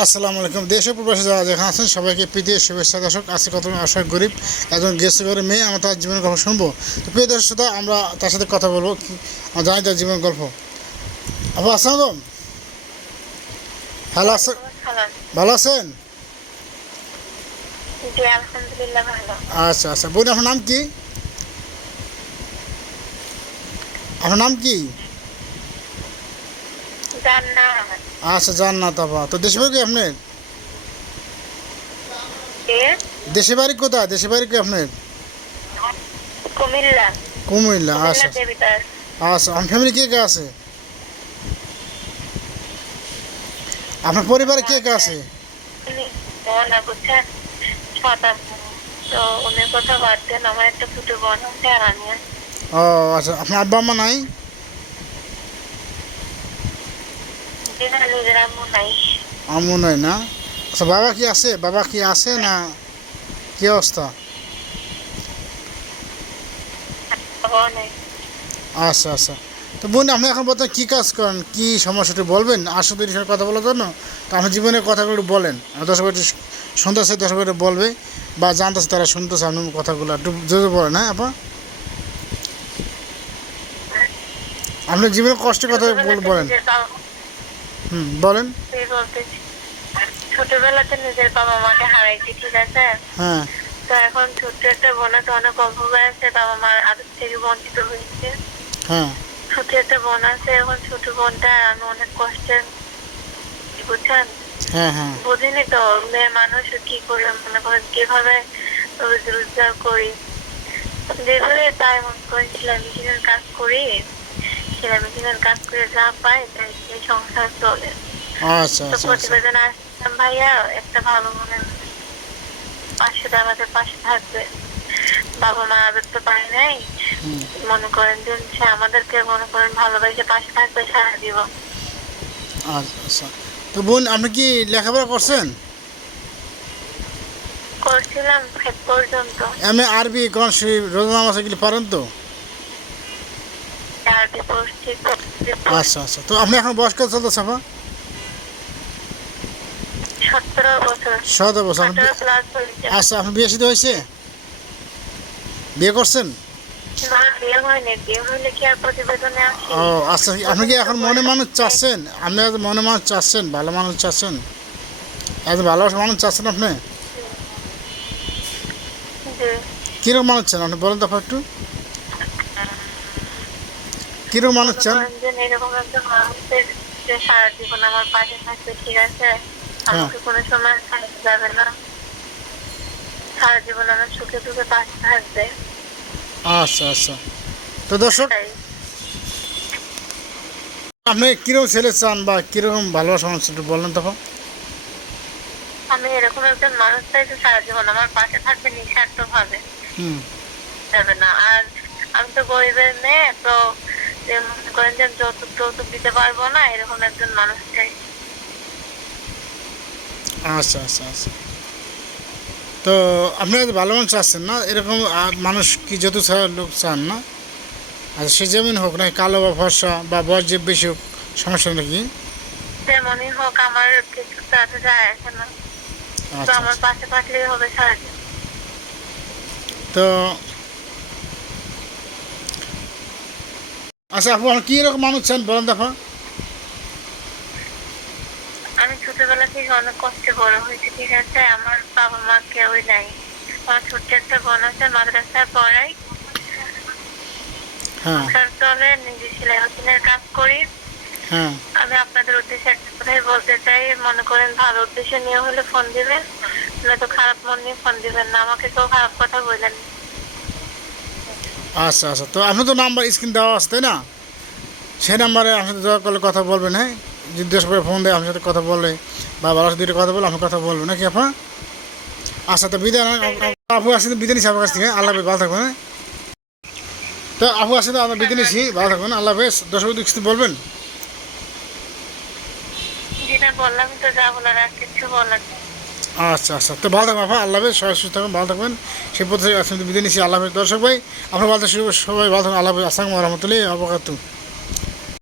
আসসালামু আলাইকুম। দেশ ও প্রবাসী যারা যেখানে আছেন সবাইকে প্রীতি শুভেচ্ছা। দর্শক আজকে কত আশা গরিব একজন গেস্ট করে মেয়ে আমরা তার জীবনের গল্প শুনব। তো প্রিয় দর্শক আমরা তার সাথে কথা বলব। জানি তার জীবনের গল্প। আপু আসসালাম হ্যালো হ্যালো ভালো আছেন? আচ্ছা আচ্ছা। বোন আপনার নাম কি? আপনার নাম কি? আচ্ছা জান্নাত আপা। তো দেশে বাড়ি কি আপনার? দেশে বাড়ি কোথায়? দেশে বাড়ি কি আপনার? কুমিল্লা। কুমিল্লা আচ্ছা। আচ্ছা আমার ফ্যামিলি কে কে আছে? আপনার পরিবারে কে কে আছি। ও আচ্ছা আপনার আব্বা আম্মা নাই জি না নিজের আম্মু নাই। না? আচ্ছা বাবা কি আছে? বাবা কি আছে না কি অবস্থা? আচ্ছা আচ্ছা। তো বোন আপনি এখন বর্তমানে কী কাজ করেন? কী সমস্যাটি বলবেন? আসলে তো সাথে কথা বলার জন্য? তো আপনার জীবনের কথাগুলো একটু বলেন। দর্শক একটু শুনতেছে দর্শক একটু বলবে বা জানতেছে তারা শুনতেছে আপনার কথাগুলো। একটু জোরে বলেন হ্যাঁ আপা? আপনার জীবনের কষ্টের কথা বল- বলেন। হুম বলেন। ছোটবেলাতে নিজের বাবা মাকে হারাইছি ঠিক আছে? হ্যাঁ। তো এখন ছোট্ট একটা বোন আছে অনেক অল্প বয়সে বাবা মার আদর থেকে বঞ্চিত হয়েছে। হ্যাঁ। ছোট একটা বোন আছে এখন ছোট বোনটা আমি অনেক কষ্টে বুঝছেন? হ্যাঁ হ্যাঁ। বুঝিনি তো মেয়ে মানুষ কি করে মনে করেন কীভাবে রোজ রোজগার করি? যেভাবে তাই মনে করেন সেলাই কাজ করি? সেলাই মেশিনের কাজ করে যা পাই তাই সেই সংসার চলে আচ্ছা। তো প্রতিবেদন আসলাম ভাইয়া একটা ভালো মনের পাশে আমাদের পাশে থাকবে বাবা মা আদর তো পাই নাই মনে করেন যে সে আমাদেরকে মনে করেন ভালোবাসে পাশে থাকবে সারা জীবন আচ্ছা তো বোন আপনি কি লেখাপড়া করছেন? করছিলাম পর্যন্ত। এ আরবি কোন সেই রোজা নামাজ এগুলি পারেন তো? আচ্ছা আচ্ছা। তো আপনি এখন বয়স কত চলতেছে সতেরো বছর। আচ্ছা আপনি বিয়ে শাদী হয়েছে? বিয়ে করছেন? ও আচ্ছা আপনি কি এখন মনে মানুষ চাচ্ছেন? আপনি মনে মানুষ চাচ্ছেন? ভালো মানুষ চাচ্ছেন? এত ভালোবাসা মানুষ চাচ্ছেন আপনি? কীরকম মানুষ চান? আপনি বলেন তো একটু। কীরকম মানুষ চান করেন যে এরকম একজন মানুষের যে সারা জীবন আমার পাশে থাকবে ঠিক আছে? আমাকে কোনো সময় ছাড়তে যাবে না। সারা জীবন আমার সুখে দুঃখে পাশে থাকবে। আচ্ছা আচ্ছা। তো দর্শক আপনি কীরকম ছেলে চান বা কীরকম ভালোবাসা মানুষ একটু বললেন তখন আমি এরকম একজন মানুষ চাই যে সারা জীবন আমার পাশে থাকবে নিঃস্বার্থ ভাবে হুম। যাবে না। আর আমি তো গরিবের মেয়ে তো যে মনে করেন যে যৌতুক টৌতুক দিতে পারব না এরকম একজন মানুষ চাই। আচ্ছা আচ্ছা আচ্ছা। তো আপনারা তো ভালো মানুষ না? এরকম মানুষ কি যত লোক চান না? আচ্ছা সে যেমন হোক না কালো বা ফর্সা বা বয়স যে বেশি হোক সমস্যা নাকি যেমনই হোক আমার কিছু তাতে যায় আসে না। তো আচ্ছা আমার পাশে থাকলেই হবে জীবন। তো আচ্ছা আপু আপনি কী রকম মানুষ চান বলেন দেখো। আমি ছোটবেলা থেকে অনেক কষ্টে বড় হয়েছি ঠিক আছে? আমার বাবা মা কেউই নাই। আমার ছোট্ট একটা বোন আছে মাদ্রাসায় পড়াই হ্যাঁ। সংসার চলে নিজে সেলাই মেশিনের কাজ করি। হ্যাঁ। আমি আপনাদের উদ্দেশ্যে একটা কথাই বলতে চাই মনে করেন ভালো উদ্দেশ্য নিয়ে হলে ফোন দিবেন নয়তো খারাপ মন নিয়ে ফোন দিবেন না আমাকে কেউ খারাপ কথা বললেন আচ্ছা আচ্ছা। তো আপনি তো নাম্বার স্ক্রিন দেওয়া আছে তাই না? সেই নাম্বারে আপনার সাথে দয়া করলে কথা বলবেন হ্যাঁ যদি দশ করে ফোন দেয় আপনার সাথে কথা বলে। বা বাবার সাথে কথা বলে আপনি কথা বলবেন নাকি আপা? আচ্ছা তো বিদায় আপু আসলে বিদায় নিচ্ছি আপনার কাছ থেকে। আল্লাহ ভালো থাকবেন হ্যাঁ? তো আপু আসলে আমরা বিদায় নিচ্ছি ভালো থাকবেন আল্লাহ হাফেজ। দশ বছর কিছু বলবেন। আচ্ছা আচ্ছা। তো ভালো থাকবেন আপা আল্লাহ হাফেজ। সবাই সুস্থ থাকবেন ভালো থাকবেন। সেই পথে আসলে বিদায় নিচ্ছি আল্লাহ হাফেজ। দর্শক ভাই আপনার ভালো সবাই ভালো থাকবেন। আল্লাহ হাফেজ। আসসালামু রহমতুল্লাহ আবকাতু